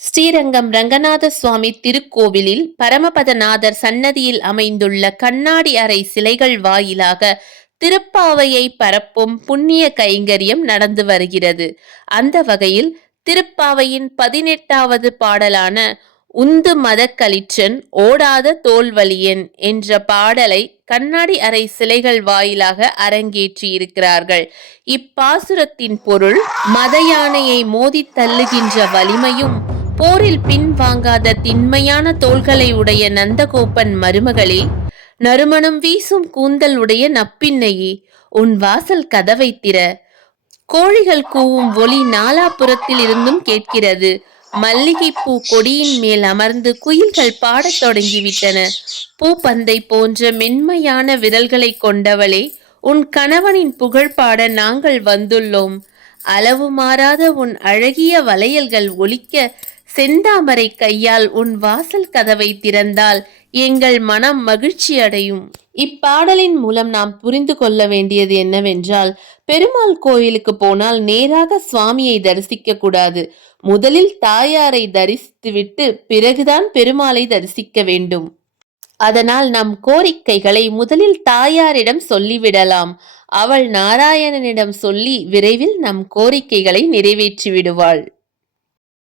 ஸ்ரீரங்கம் ரங்கநாத சுவாமி திருக்கோவிலில் பரமபதநாதர் சன்னதியில் அமைந்துள்ள கண்ணாடி அறை சிலைகள் வாயிலாக திருப்பாவையை பரப்பும் புண்ணிய கைங்கரியம் நடந்து வருகிறது. அந்த வகையில் திருப்பாவையின் 18வது பாடலான உந்து மதக்களிற்றன் ஓடாத தோல்வலியன் என்ற பாடலை கண்ணாடி அறை சிலைகள் வாயிலாக அரங்கேற்றி இருக்கிறார்கள். இப்பாசுரத்தின் பொருள், மத யானையை மோதி தள்ளுகின்ற வலிமையும் போரில் பின்வாங்காத திண்மையான தோள்களை உடைய நந்தகோபன் மருமகளே, நறுமணம் வீசும் கூந்தல் உடைய நப்பின்னையே, உன் வாசல் கதவை திற. கோழிகள் கூவும் ஒலி நாலாபுறத்தில் இருந்தும் கேட்கிறது. மல்லிகைப்பூ கொடியின் மேல் அமர்ந்து குயில்கள் பாடத் தொடங்கிவிட்டன. பூப்பந்தை போன்ற மென்மையான விரல்களை கொண்டவளே, உன் கணவனின் புகழ் பாட நாங்கள் வந்துள்ளோம். அளவு மாறாத உன் அழகிய வளையல்கள் ஒலிக்க செந்தாமரை கையால் உன் வாசல் கதவை திறந்தால் எங்கள் மனம் மகிழ்ச்சி அடையும். இப்பாடலின் மூலம் நாம் புரிந்து கொள்ள வேண்டியது என்னவென்றால், பெருமாள் கோயிலுக்கு போனால் நேராக சுவாமியை தரிசிக்க கூடாது. முதலில் தாயாரை தரிசித்துவிட்டு பிறகுதான் பெருமாளை தரிசிக்க வேண்டும். அதனால் நம் கோரிக்கைகளை முதலில் தாயாரிடம் சொல்லிவிடலாம். அவள் நாராயணனிடம் சொல்லி விரைவில் நம் கோரிக்கைகளை நிறைவேற்றி விடுவாள்.